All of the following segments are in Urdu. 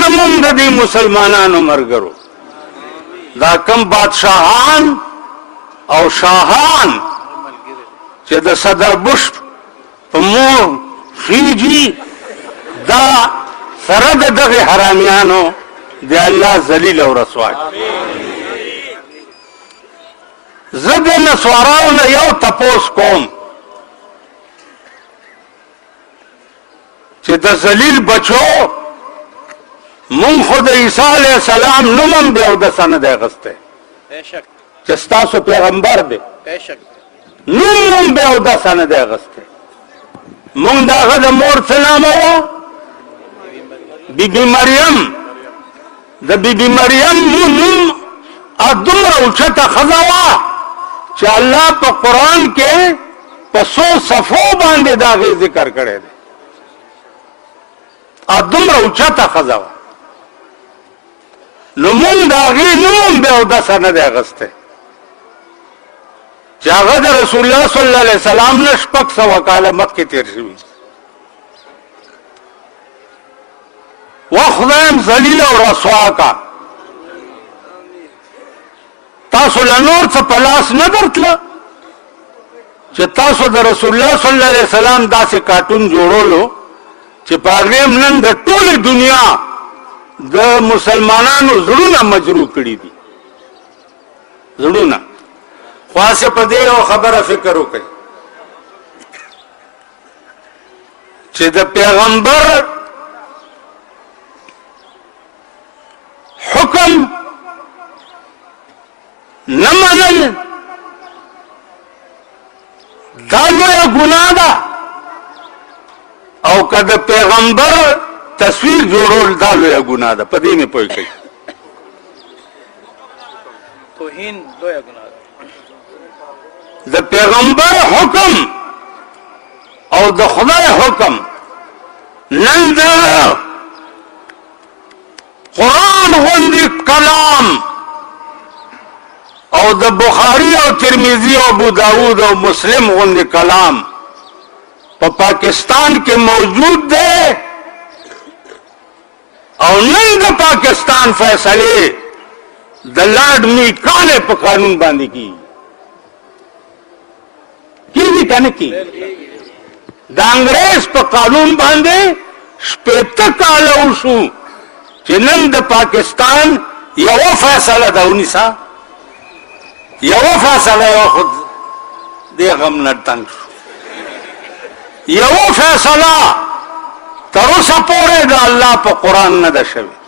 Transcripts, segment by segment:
زمون د دې مسلمانانو مرګرو دا کم بادشاہان او شاهان چې د صدر بش په مور خیجی دا سره د دغه حرامیانو د الله ذلیل او رسوا زه د نسوارانو نه یو تپوس کوم چې د ذلیل بچو مونږ خو د عیسی علیه السلام نوم هم بیا اودسه نه دی اخیستی چې ستاسو پیغمبر دی نوم هم بیا اودسه نه دی اخیستی مونږ د هغه د مور څه نامه وه بیبي مریم د بیبي مریم نوم دومره اوچته ښځه وه چې الله په قرآن کې په 100 صفحو باندې د هغې ذکر کړی دی دومره اوچته ښځه وه نو مونږ د هغې نوم هم بیا اودسه نه دی اخیستی چې هغه د رسول الله صلی الله علیه وسلم نه 600 کاله مخکې تېر شوي و خدایم ذلیل او رسوا کا تاسو له نور څه په لاس نه درتله چې تاسو د رسول الله صلی الله علیه وسلم داسې کارټون جوړولو چې په هغې نن د ټولې دنیا د مسلمانانو زړونه مجروح کړي دي زړونه خاصه په دې یو خبره فکر وکړئ چې د پیغمبر حکم نه منل دا لویه ګناه ده او که د پیغمبر تصویر جوړول دا لویه ګناه ده په دې مې پوه کړئ توهین لویه ګناه ده د پیغمبر حکم او د خدای حکم نن د قرآن غوندې کلام او د بخاری او ترمذی او ابو داود او مسلم غوندې کلام په پاکستان کې موجود دی او نن د پاکستان فیصله د لارډ میکانې په قانون باندې کیږي کنه کی د انګریز په قانون باندې 70 کاله وشو چې نن د پاکستان یو فیصله ده ونیسا یو فیصله یو خود دې غم نه تنګ شو یو فیصله تر اوسه پورې د الله په قرآن نه ده شوې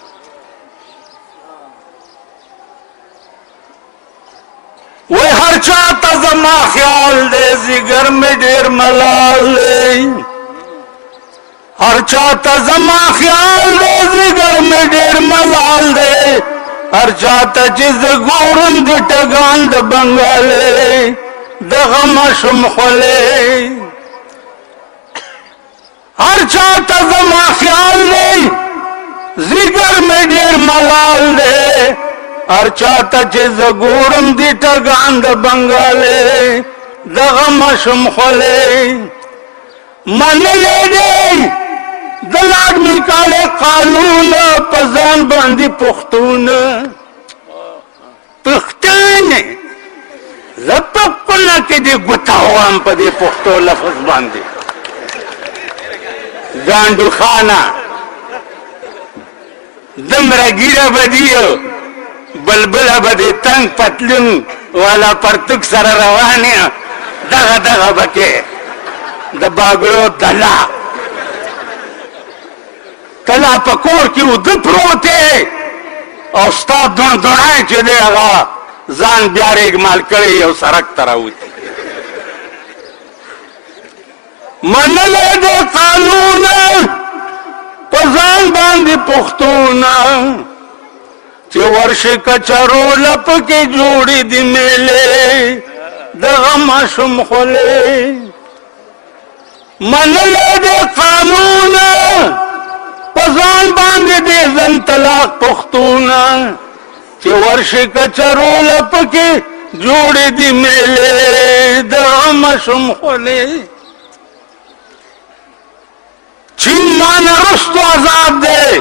وی هر چا ته زما خیال دی زیګر مې ډېر ملال دی هر چا ته زما خیال دی زیګر مې ډېر ملال دی هر چا ته چې زه ګورم د ټګان د بنګالې دغه ماشوم خولې هر چا ته زما خیال دی زیګر مې ډېر ملال دی هر چا ته چې زه ګورم د ټګان د بنګالې دغه ماشوم خولې منلی دی د لارډ میکانې قانون په ځان باندې پښتون پښتانه زه په خپله کې دې ګوته وهم په دې پښتو لفظ باندې ګانډو خانه دومره ګیره به دي بلبله به دې تنګ پتلون والا پرتوک سره روان یم دغه به کې د باګړو دله کله په کور کې اوده پروت دی او ستا دونی چې دی هغه ځان بیا ریګمال کړی یو سړک ته راوځي منلی دی قانون په ځان باندې پښتون چې ورشي کچرو لپ کې جوړې دي میلې دغه ماشوم خولې منلی دی قانون په ځان باندې دې ځن طلاق پښتون چې ورشي کچرو لپ کې جوړې دي میلې دغه ماشوم خولې چین مانا رستو عذاب دے